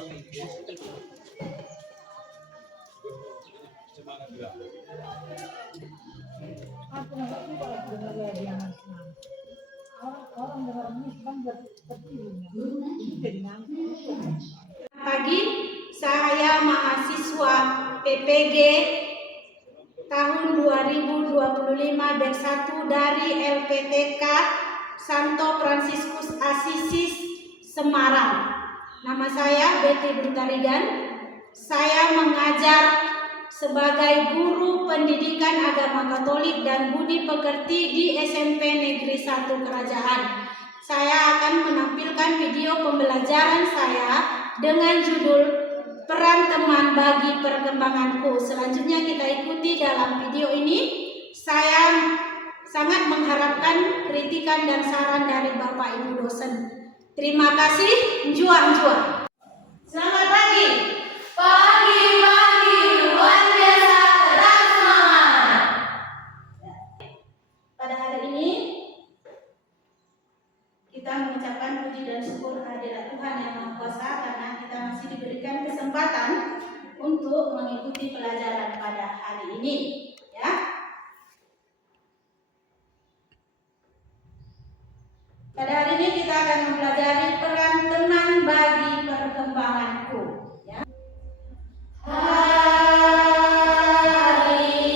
Pagi, saya mahasiswa PPG tahun 2025 batch 1 dari LPTK Santo Fransiskus Asisis Semarang. Nama saya Betty Brutarigan. Saya mengajar sebagai guru pendidikan agama Katolik dan budi pekerti di SMP Negeri 1 Kerajaan. Saya akan menampilkan video pembelajaran saya dengan judul Peran Teman Bagi Perkembanganku. Selanjutnya kita ikuti dalam video ini. Saya sangat mengharapkan kritikan dan saran dari Bapak Ibu dosen. Terima kasih. Njua. Selamat pagi. Pagi-pagi luar biasa terang semangat. Pada hari ini kita mengucapkan puji dan syukur kehadirat Tuhan Yang Maha Kuasa karena kita masih diberikan kesempatan untuk mengikuti pelajaran pada hari ini, ya. Pada hari ini kita akan mempelajari peran teman bagi perkembanganku, ya. Hari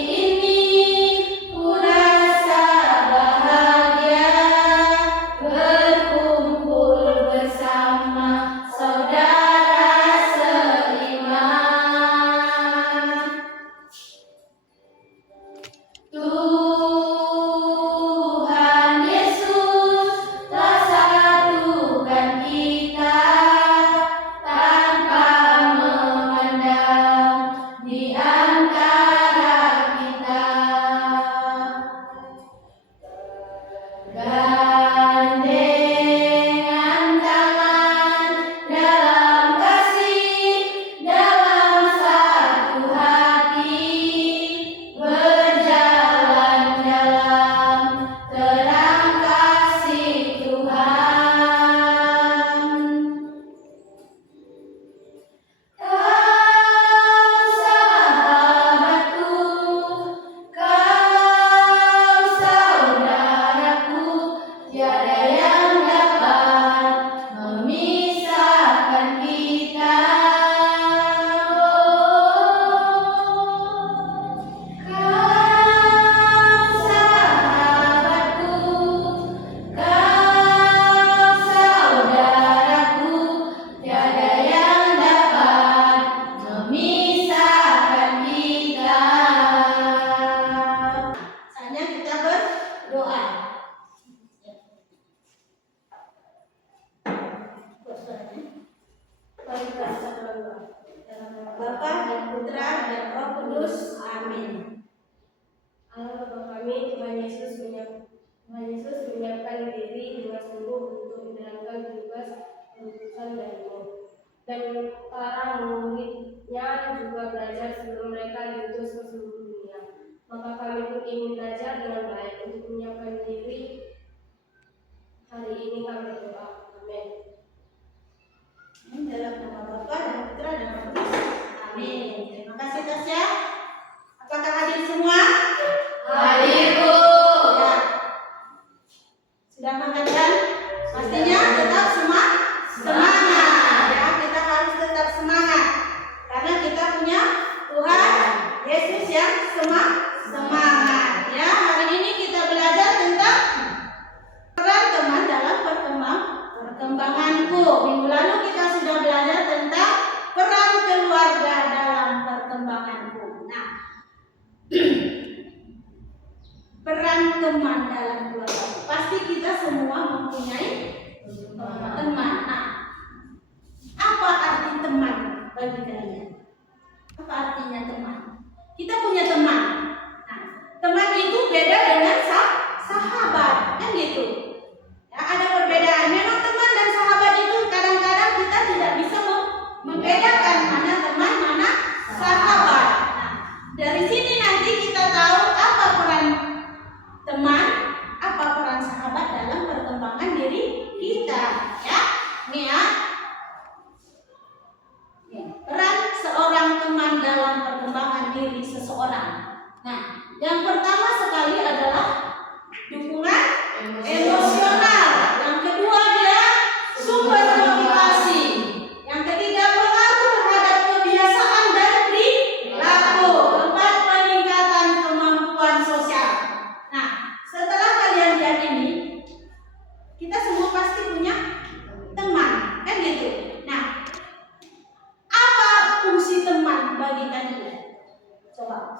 ini ku rasa bahagia berkumpul bersama saudara seiman. Tuhan Yesus telah satukan kita tanpa memandang di antara kita. Gandengan tangan dalam kasih, dalam satu hati, berjalan dalam terang kasih Tuhan. Kau sahabatku, kau saudaraku, tiada yang dapat memisahkan kita. Kau sahabatku, kau saudaraku, tiada yang dapat memisahkan kita. Saatnya kita berdoa. Bapa dan Putra dan Roh Kudus. Amin. Allah Bapa kami, Tuhan Yesus menyiapkan diri dengan sungguh untuk menjalankan tugas utusan darimu. Dan para muridnya juga belajar sebelum mereka diutus ke seluruh dunia. Maka kami pun ingin belajar dengan baik untuk menyiapkan diri. Hari ini kami berdoa. Amin. Dalam nama Bapa dan Putra dan Roh Kudus. Amin. Terima kasih Tasya. Apakah hadir semua? Hadir, Bu. Ya. Sudah makan kan? Pastinya tetap semangat. Ya, kita harus tetap semangat karena kita punya Tuhan Yesus yang semangat. Ya, hari ini kita belajar tentang peran teman dalam perkembanganku. Minggu lalu kita sudah belajar tentang peran keluarga dalam perkembanganku. Nah, peran teman dalam keluarga. Pasti kita semua mempunyai teman. Nah, apa arti teman bagi kalian? Apa artinya teman? Kita punya teman. Nah, teman itu beda dengan sahabat, kan gitu. Ya, ada perbedaan. Memang teman dan sahabat itu kadang-kadang kita tidak bisa membedakan mana teman, mana sahabat. Nah, dari sini nanti kita tahu apa peran teman, apa peran sahabat dalam perkembangan diri kita, ya. emosional. Yang kedua dia sumber motivasi. Yang ketiga pengaruh terhadap kebiasaan dan perilaku. Keempat peningkatan kemampuan sosial. Nah, setelah kalian lihat ini, kita semua pasti punya teman, kan gitu. Nah, apa fungsi teman bagi kalian? Coba,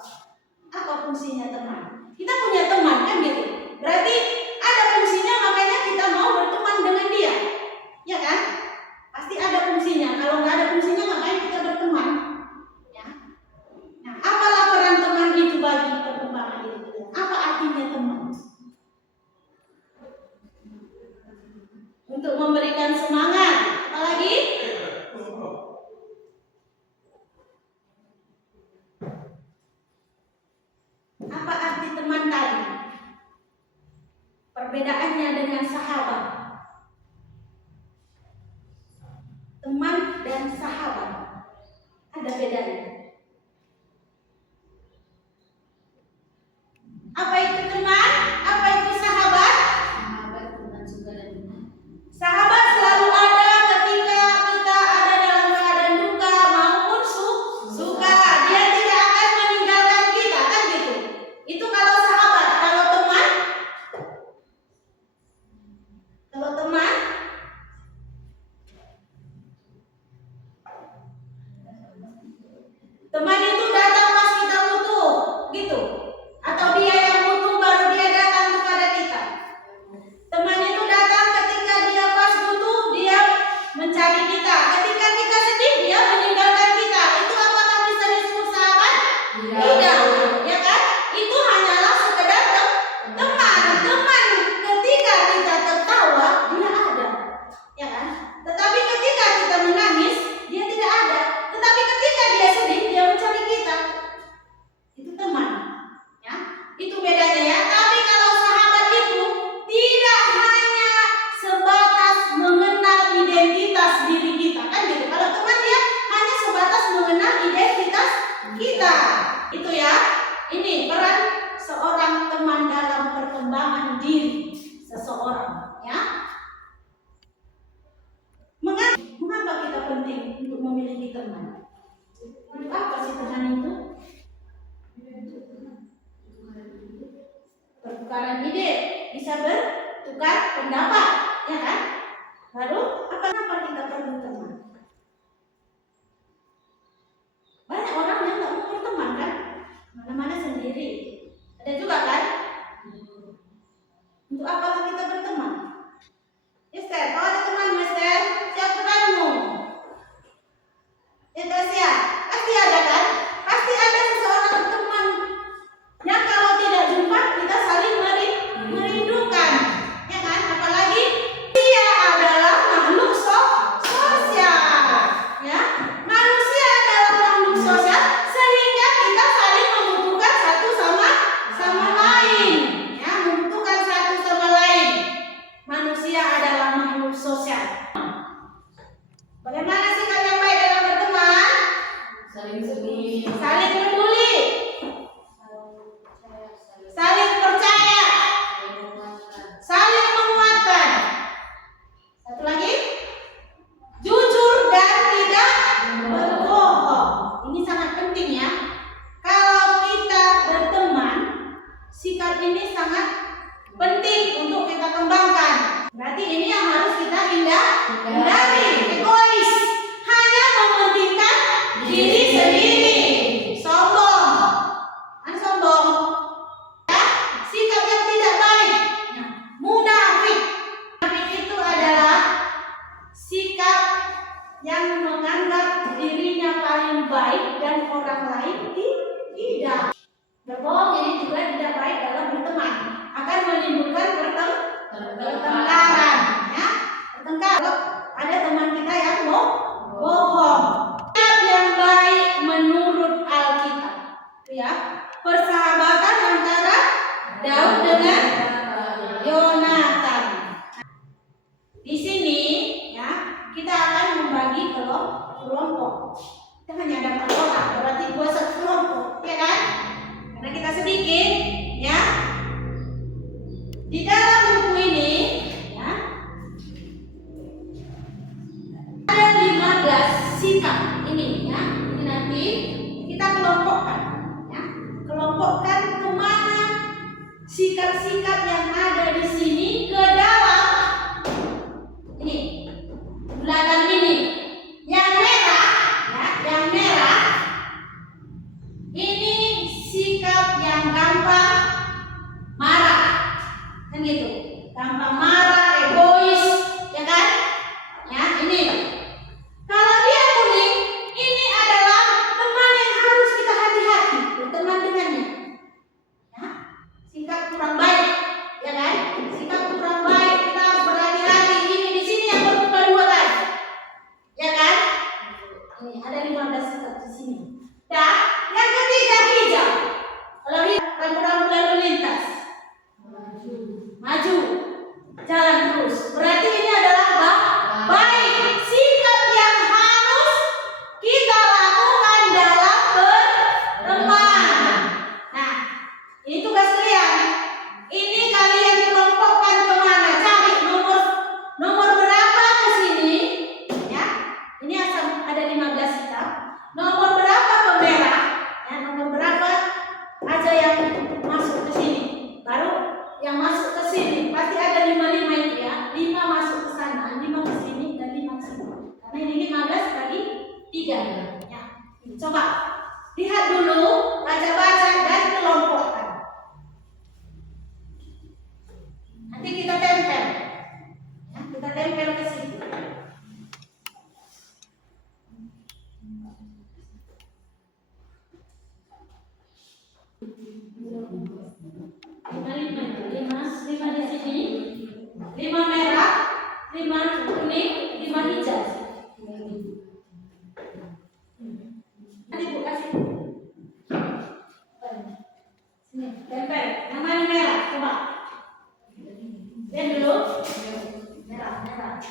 apa fungsinya teman? Kita punya teman, kan gitu. Berarti ada fungsinya, makanya kita mau berteman dengan dia, ya kan? Pasti ada fungsinya. Kalau nggak ada fungsinya, ngapain kita berteman? Ya. Nah, apalah peran teman itu bagi perkembangan diri kita? Apa artinya teman? Untuk memberikan semangat, apalagi apa arti teman tadi? Perbedaannya dengan sahabat. Teman dan sahabat ada bedanya. Apa itu teman? Apa itu sahabat? Sahabat bukan suka dan duka. Sahabat selalu ada ketika kita ada dalam keadaan duka maupun suka. Dia tidak akan meninggalkan kita, kan gitu. Itu kalau sahabat. Kalau teman, teman itu datang pas kita butuh, gitu. Atau dia yang butuh baru dia datang kepada kita. Teman itu datang ketika dia pas butuh, dia mencari kita. Ketika kita sedih, dia meninggalkan kita. Itu apakah bisa disebut sahabat? Tidak, ya kan? Itu hanyalah sekedar teman. Teman ketika kita tertawa, dia ada, ya kan? Tetapi ketika kita menangis, dia tidak ada. Tetapi ketika dia sedih, dia mencari kita. Itu teman, ya. Itu bedanya, ya. Tapi kalau sahabat itu tidak hanya sebatas mengenal identitas diri kita, kan gitu. Kalau teman dia hanya sebatas mengenal identitas kita. Itu ya. Ini peran seorang teman dalam perkembangan diri seseorang, ya. Mengapa kita penting untuk memiliki teman? Untuk apa sih teman itu? Pertukaran ide, bisa bertukar pendapat, ya kan? Lalu kenapa kita perlu teman? Banyak orang yang nggak mau berteman, kan? Mana-mana sendiri. Ada juga, kan? Untuk apa kita berteman? Esther, kau ada teman, Esther? Siapa temanmu? Ya, Tasya, pasti ada, kan? Pasti ada seseorang teman yang kalau tidak jumpa kita saling merindukan, ya kan? Apalagi dia adalah makhluk sosial, ya. Manusia adalah makhluk sosial sehingga kita saling membutuhkan satu sama lain, ya, membutuhkan satu sama lain. Manusia adalah makhluk sosial. Bagaimana sikap yang baik dalam berteman? Saling sedih. Saling peduli, saling percaya, Saling menguatkan. saling menguatkan. Satu lagi, jujur dan tidak berbohong. Ini sangat penting, ya. Kalau kita berteman, sikap ini sangat penting untuk kita kembangkan. Berarti ini yang harus kita hindari. Egois, hanya mementingkan diri sendiri. Sombong, sombong. Ya, sikap yang tidak baik. Munafik. Munafik itu adalah sikap yang menganggap dirinya paling baik dan orang lain tidak. Berbohong ini juga tidak baik dalam berteman. Akan menimbulkan pertengkaran, sikap ini ya. Ini nanti kita kelompokkan ya. Kelompokkan kemana sikap-sikap yang ada di sini ke dalam ini bulanan ini. Yang merah ya, yang merah ini sikap yang gampang marah, kan gitu. Gampang marah, egois, ya kan? Ya, ini. Kalau dia kuning, ini adalah teman yang harus kita hati-hati, berteman dengannya. Ya, sikap kurang baik, ya kan? Sikap kurang baik, kita harus berhati-hati. Ini di sini yang bermuka dua tadi, ya kan? Ini ada 15 sikap di sini. Dan yang ketiga hijau. Kalau hijau, rambu-rambu lalu lintas. Maju, jalan terus. Berarti ini adalah baik. Sikap yang harus kita lakukan dalam berteman. Nah, ini tugas kalian. Ini kalian kelompokkan kemana? Cari nomor berapa ke sini? Ya, ini asal ada 15 sikap. Nomor berapa pemerah? Ya, nomor berapa aja yang masuk ke sini? Baru yang masuk ke sini pasti ada 5 itu ya. 5 masuk ke sana, 5 ke sini dan 5 ke sini. Karena ini 15 bagi 3 ya. Coba lihat dulu, baca-baca dan kelompokkan. Nanti kita tempel. Ya, kita tempel ke sini. Lima di sini, 5 merah, 5 kuning, 5 hijau. Nanti Bu kasih. Sini, tempel. Yang mana merah? Coba. Lihat dulu. Merah. Tempel.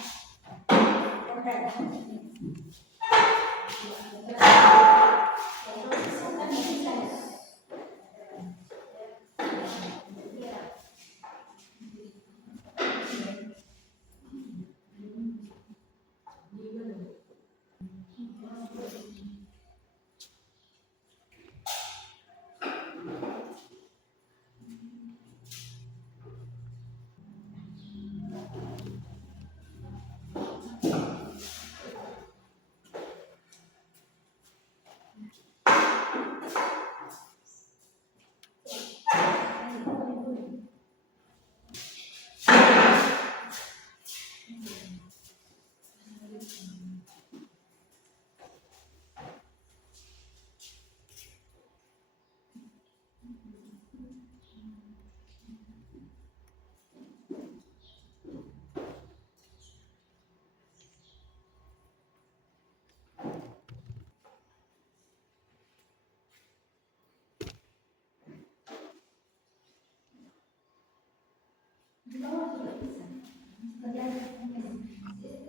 Di bawah juga bisa.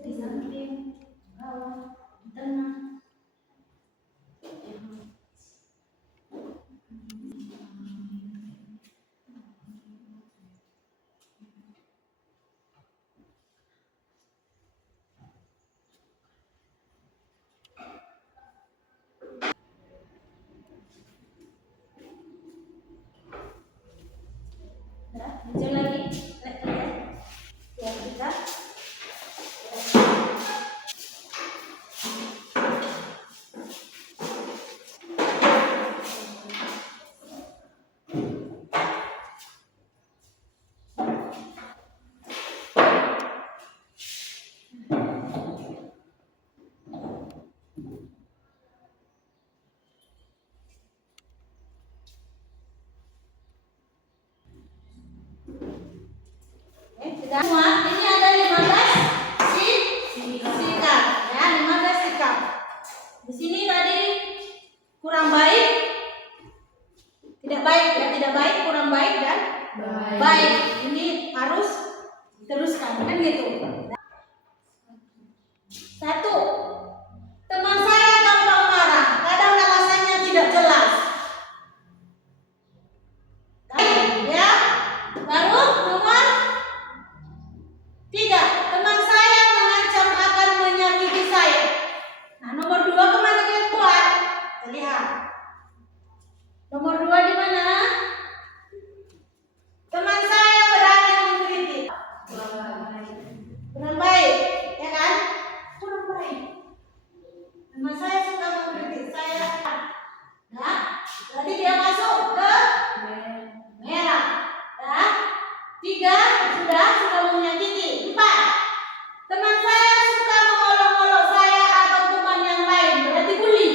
Di samping, bawah, di tengah. Ya, hijau lagi. Ya, kita semua ini ada 15 sikap ya, 15 sikap. Di sini tadi kurang baik, tidak baik ya, tidak baik, kurang baik dan baik. Ini harus diteruskan kan gitu. 1. Teman saya gampang marah, kadang alasannya tidak jelas. Ya, baru nomor 3, teman saya mengancam akan menyakiti saya. Nah, nomor 2, Kurang baik, ya kan? Kurang baik. Teman saya suka mengkritik saya. Nah, berarti dia masuk ke merah. Ya. 3 sudah menyakiti. 4. Teman saya suka mengolok-olok saya atau teman yang lain, berarti bully.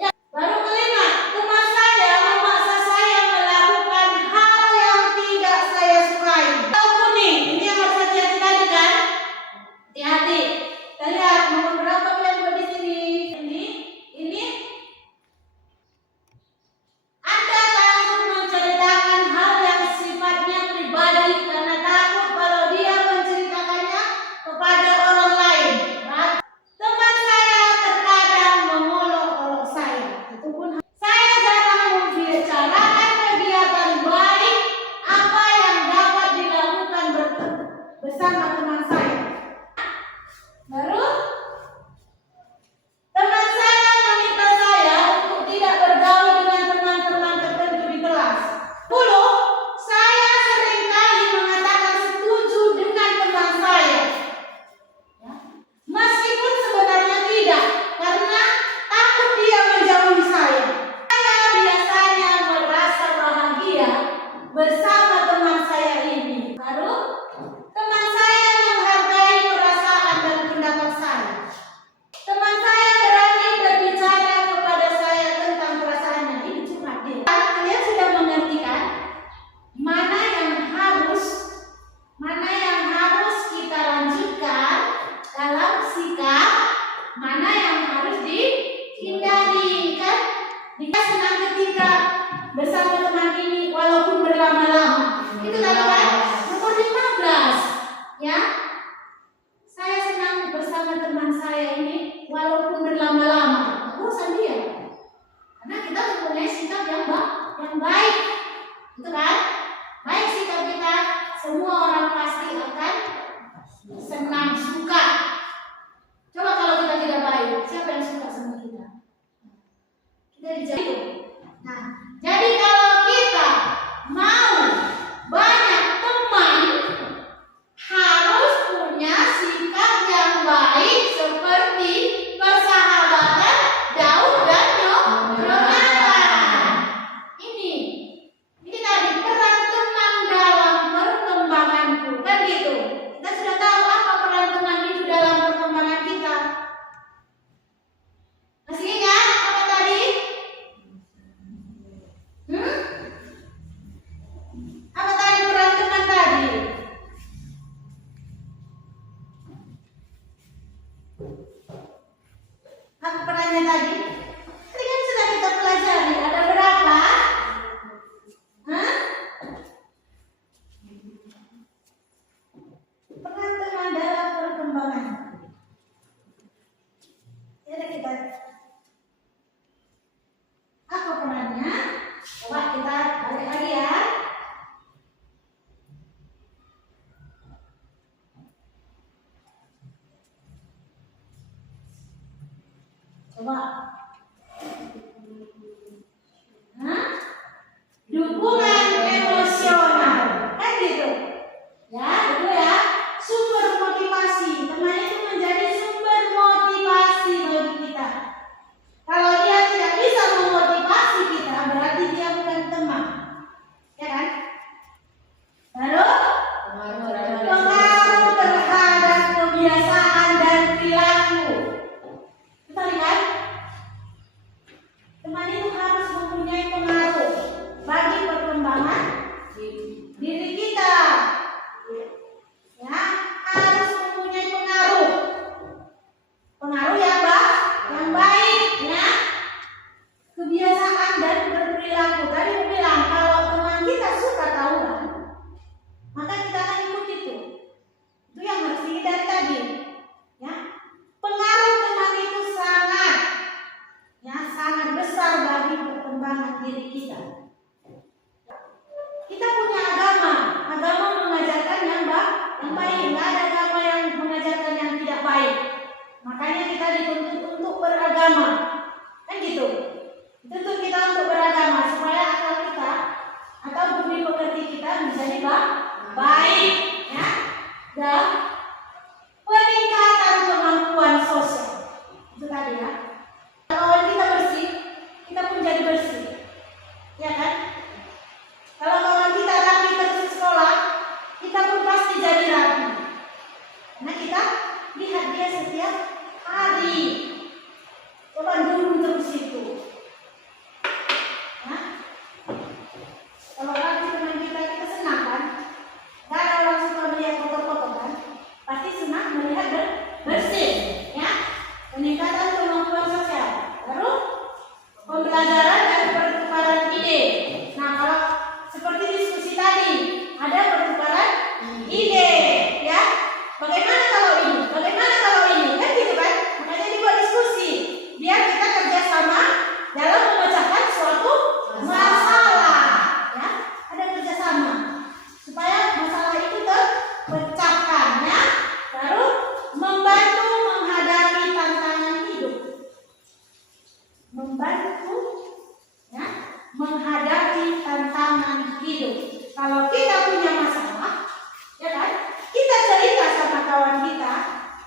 Ya. Baru kelima, teman saya memaksa saya melakukan hal yang tidak saya sukai. Tahu kuning, ini yang harus hati-hati tadi kan? Hati-hati. Kita lihat nomor berapa kalian buat di sini? Ini. Anda takut menceritakan hal yang sifatnya pribadi karena takut kalau dia menceritakannya kepada orang lain. Teman saya terkadang mengolok-olok saya. Itu pun saya jarang membicarakan kegiatan baik apa yang dapat dilakukan bersama teman saya. Baru teman saya meminta saya untuk tidak bergaul dengan teman-teman tertentu di kelas. 10. Saya seringkali mengatakan setuju dengan teman saya. Ya. Meskipun sebenarnya tidak, karena takut dia menjauhi saya. Saya biasanya merasa bahagia bersama teman saya ini. Baru teman saya menghargai perasaan dan pendapat saya. Teman saya berani berbicara kepada saya tentang perasaannya. Ini cuma dia. Kalian sudah mengerti kan? Mana yang harus kita lanjutkan dalam sikap, mana yang harus dihindari kan? Kita senang ketika bersama teman ini walaupun berlama-lama. Itu tadi kan? Nomor 15. Ya. Saya senang bersama teman saya ini walaupun berlama-lama. Urusan dia. Karena kita mempunyai sikap yang baik. Itu kan? Baik sikap kita, semua orang pasti akan senang, suka. Coba kalau kita tidak baik, siapa yang suka sama kita? Kita dijauh. Nah, jadi kalau kita mau banyak teman, harus punya sikap yang baik seperti persahabatan, Daud dan Yonatan. Ini tadi peran teman dalam perkembanganku, kan gitu. Kita sudah tahu apa peran teman itu dalam perkembangan kita. Masih ingat apa tadi? Apa tadi peran teman tadi? Apa perannya tadi? Tadi kan sudah kita pelajari. Ada berapa? Hah? Peran teman dalam perkembangan. Jadi kita apa perannya? Coba kita balik lagi ya. Coba. Hah? Dukungan emosional. Kan gitu. Ya, itu ya. Sumber motivasi. Teman itu menjadi sumber motivasi bagi kita. Kalau dia tidak bisa memotivasi kita, berarti dia bukan teman. Ya kan? Baru pengaruh terhadap kebiasaan dan perilaku. Kita lihat, teman itu harus mempunyai pengaruh bagi perkembangan diri kita. Ya, harus mempunyai pengaruh. Pengaruh yang baik, ya. Kebiasaan dan berperilaku. Tadi aku bilang kalau teman kita suka tawuran, maka kita akan ikut itu. Itu yang harus dihindari tadi. Ya. Pengaruh teman itu sangat besar bagi perkembangan diri kita. Kita punya agama mengajarkan yang baik, nggak ada agama yang mengajarkan yang tidak baik. Makanya kita dituntut untuk beragama, kan gitu. Dituntut kita untuk beragama supaya akal kita atau budi pekerti kita menjadi baik, ya. dan peningkatan kemampuan sosial. Itu tadi ya. Kalau kita bersih, kita pun jadi bersih, ya kan? Kalau kawan kita rapi terus di sekolah, kita pun pasti jadi rapi. Nah kita lihat dia setiap hari. Coba dulu terus itu. Nah, kalau rapi teman kita, kita senang kan? Gak ada orang suka melihat foto-foto kan? Pasti senang melihat bersih, ya. Peningkatan kemampuan sosial. Baru pembelajaran dan pertukaran ide. Nah, kalau seperti diskusi tadi, ada pertukaran ide, ya. Bagaimana kalau ini? Bagaimana kalau ini? Kan gitu kan? Makanya dibuat diskusi. Biar kita kerjasama dalam memecahkan suatu masalah, ya. Ada kerjasama supaya masalah itu terpecahkan, ya. Baru membantu menghadapi tantangan hidup. Membantu, ya, menghadapi tantangan hidup. Kalau kita punya masalah, ya kan, kita cerita sama kawan kita,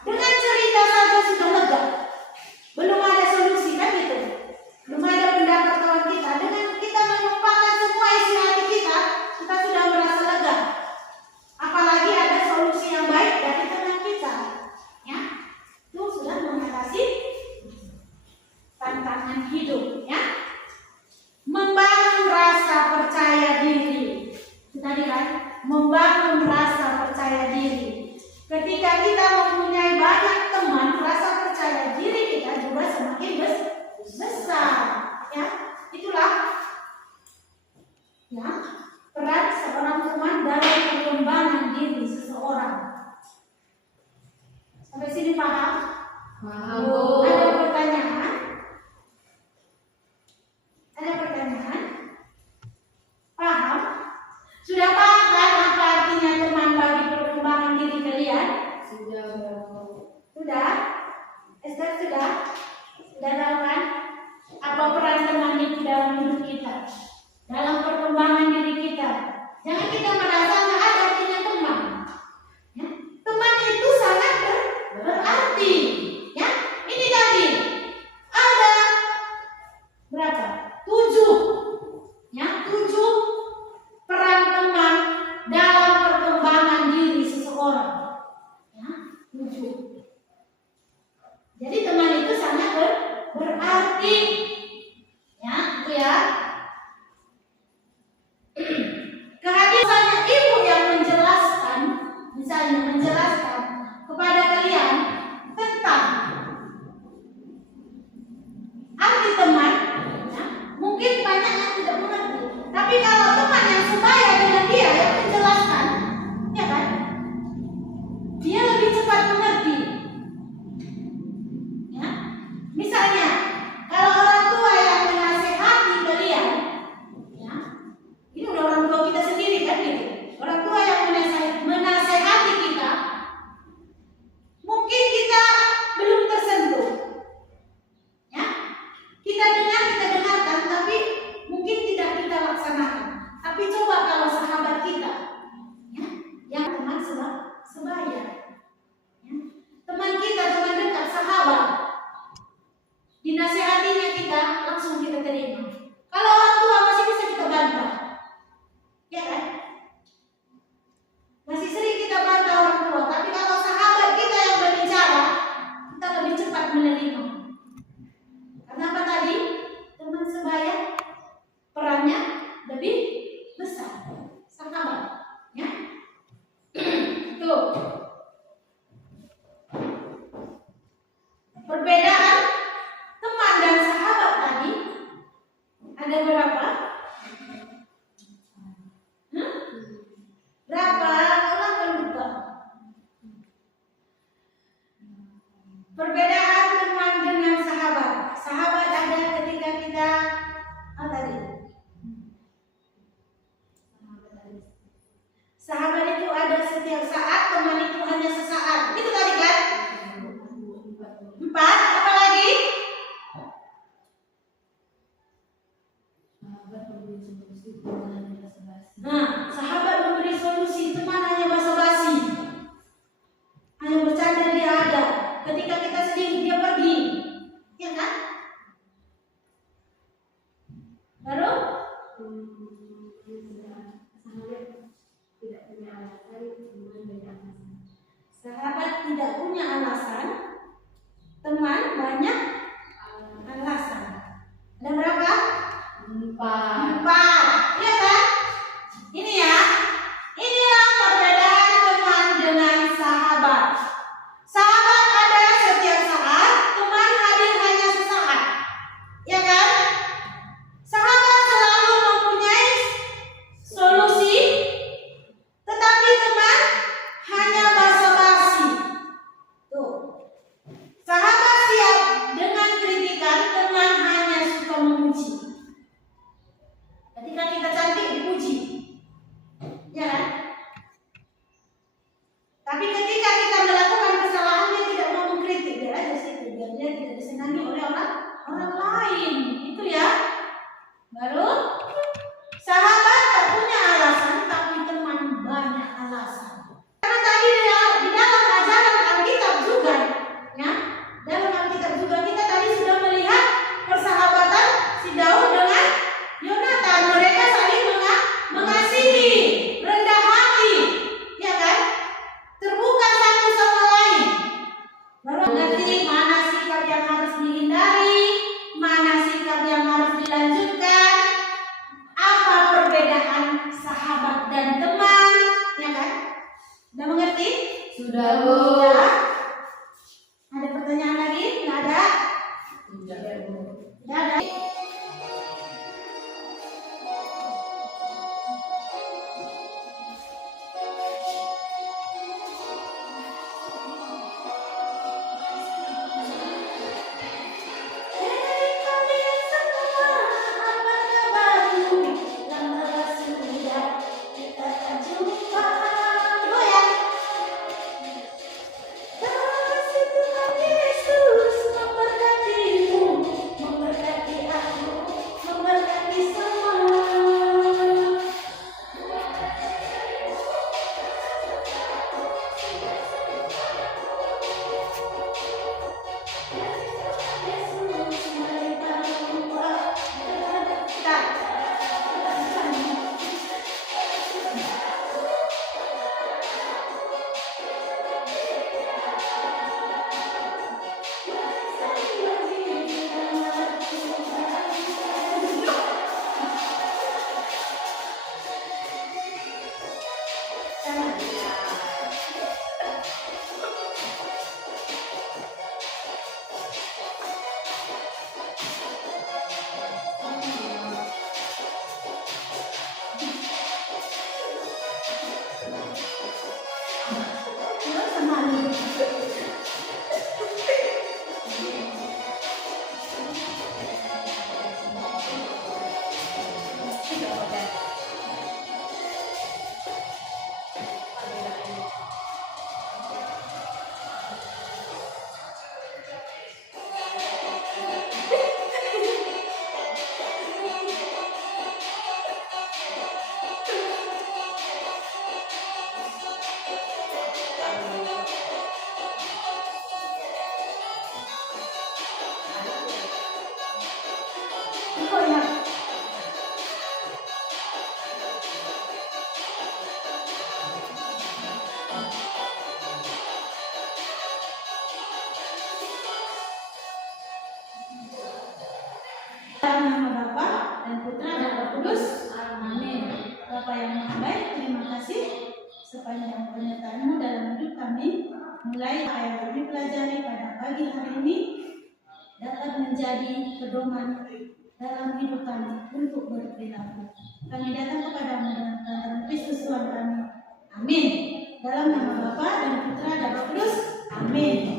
dengan cerita saja sudah lega. Belum ada solusi kan gitu. Belum ada pendapat kawan kita. Dengan kita menumpahkan semua isi hati kita, kita sudah merasa lega. Apalagi ada solusi yang baik dari teman kita, ya, itu sudah mengatasi tantangan hidup, ya. Membangun rasa percaya diri. Itu tadi kan, membangun rasa percaya diri. Ketika kita mempunyai banyak teman, rasa percaya diri kita juga semakin besar, ya. Itulah, ya, peran seorang teman dalam pengembangan diri seseorang. Sampai sini paham? Paham, Bu. Ada pertanyaan? Ada pertanyaan? Paham? Sudah paham kan apa artinya teman bagi perkembangan diri kalian? Sudah. Sudah? Esther sudah? Sudah tahu kan? Apa peran teman itu dalam hidup kita? Dalam perkembangan diri kita. Jangan kita merasa nggak ada artinya teman. Ya? Teman itu sangat berarti. Ya? Ini tadi ada berapa? 7. Ya, 7 peran teman dalam perkembangan diri seseorang. Ya, 7. Jadi teman itu sangat berarti. Ya, itu ya. Kehadirannya ibu yang menjelaskan, misalnya menjelaskan kepada kalian tentang arti teman, ya, mungkin banyak yang tidak mengerti. Tapi kalau teman yang sebaya dengan dia yang menjelaskan, ya kan, dia lebih cepat mengerti. Ya, misalnya kalau orang tua yang menasehati kalian, ya, ini udah orang tua kita sendiri kan gitu. Orang tua yang menasehati kita, mungkin kita belum tersentuh. Ya, kita dengarkan, tapi mungkin tidak kita laksanakan. Tapi coba kalau sahabat kita, ya, yang teman sebaya, ya, teman kita, teman dekat, sahabat, dinasehatinya kita langsung kita terima. Kalau orang tua masih bisa kita bantah, ya kan? Masih sering kita bantah orang tua. Tapi kalau sahabat kita yang berbicara, kita lebih cepat menerima. Karena apa tadi? Teman sebaya perannya lebih besar. Sahabat, ya. Tuh. Perbedaan teman dan sahabat tadi ada berapa? Berapa? Ulang dan lupa. Perbedaan teman dengan sahabat. Sahabat ada ketika kita tadi. Sahabat itu ada setiap saat, teman itu hanya sesaat. Itu tadi kan? 4. Apa lagi? Nah, sahabat memberi solusi, teman hanya basa-basi. Ketika kita sedih dia pergi, ya kan? Baru sahabat tidak punya alasan, teman banyak alasan. Ada berapa? 4, ya kan? Ini ya, inilah perbedaan teman dengan sahabat. Sahabat ada setiap saat, teman hadir hanya sesaat, ya kan? Sahabat selalu mempunyai solusi, tetapi teman hanya basa-basi. Tuh, sahabat siap dengan kritikan, teman hanya suka memuji. Ketika kita cantik dipuji, ya kan? Tapi ketika kita melakukan kesalahan dia tidak mau mengkritik, dia aja situ, biar dia tidak disenangi oleh orang lain, itu ya. Baru sahabat tak punya alasan, tapi teman banyak alasan. Karena tadi di dalam ajaran Alkitab juga, ya, dalam Alkitab juga kita tadi sudah melihat persahabatan si Daud dengan Yonatan. Mereka saling mengasihi, rendah hati, ya kan? Terbuka satu sama lain. Baru mengerti mana sikap yang harus dihindari, mana sikap yang harus dilanjutkan, apa perbedaan sahabat dan teman, ya kan? Sudah mengerti? Sudah, Bu. Ya. Ada pertanyaan lagi? Nggak ada? Sudah, Bu. Tidak ada. Dalam nama Bapa dan Putra dan Roh Kudus. Amin. Bapa yang Maha Baik, terima kasih sepanjang penyertaanmu dalam hidup kami. Mulai apa yang kami pelajari pada pagi hari ini dapat menjadi pedoman dalam hidup kami untuk berperilaku. Kami datang kepadamu dengan dalam Kristus Tuhan kami. Amin. Dalam nama Bapa dan Putra dan Roh Kudus. Amin.